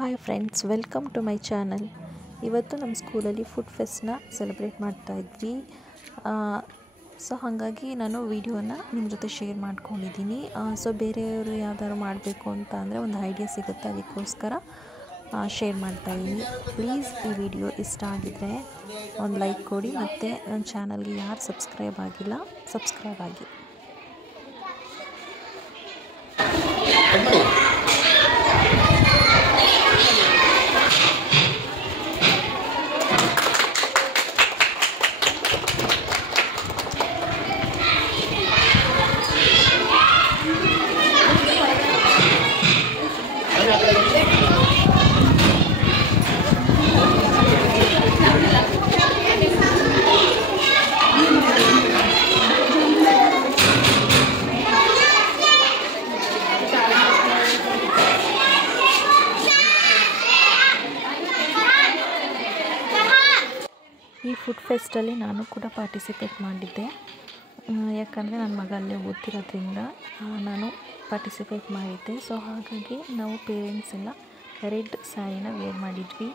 Hi friends, welcome to my channel. ಇವತ್ತು ನಮ್ಮ ಸ್ಕೂಲಲ್ಲಿ ಫುಡ್ ಫೆಸ್ಟ್ನ ಸೆಲೆಬ್ರೇಟ್ ಮಾಡ್ತಾಯಿದ್ವಿ. ಸೊ ಹಾಗಾಗಿ ನಾನು ವೀಡಿಯೋನ ನಿಮ್ಮ ಜೊತೆ ಶೇರ್ ಮಾಡ್ಕೊಂಡಿದ್ದೀನಿ. ಸೊ ಬೇರೆಯವರು ಯಾವ್ದಾದ್ರು ಮಾಡಬೇಕು ಅಂತ ಅಂದರೆ ಒಂದು ಐಡಿಯಾ ಸಿಗುತ್ತೆ, ಅದಕ್ಕೋಸ್ಕರ ಶೇರ್ ಮಾಡ್ತಾಯಿದ್ದೀನಿ. ಪ್ಲೀಸ್ ಈ ವಿಡಿಯೋ ಇಷ್ಟ ಆಗಿದರೆ ಒಂದು ಲೈಕ್ ಕೊಡಿ, ಮತ್ತು ನನ್ನ ಚಾನಲ್ಗೆ ಯಾರು ಸಬ್ಸ್ಕ್ರೈಬ್ ಆಗಿಲ್ಲ ಸಬ್ಸ್ಕ್ರೈಬ್ ಆಗಿ. ಈ ಫುಡ್ ಫೆಸ್ಟಲ್ಲಿ ನಾನು ಕೂಡ ಪಾರ್ಟಿಸಿಪೇಟ್ ಮಾಡಿದ್ದೆ, ಯಾಕಂದರೆ ನನ್ನ ಮಗ ಅಲ್ಲೇ ಓದ್ತಿರೋದ್ರಿಂದ ನಾನು ಪಾರ್ಟಿಸಿಪೇಟ್ ಮಾಡಿದ್ದೆ. ಸೊ ಹಾಗಾಗಿ ನಾವು ಪೇರೆಂಟ್ಸ್ ಎಲ್ಲ ರೆಡ್ ಸ್ಯಾರಿನ ವೇರ್ ಮಾಡಿದ್ವಿ.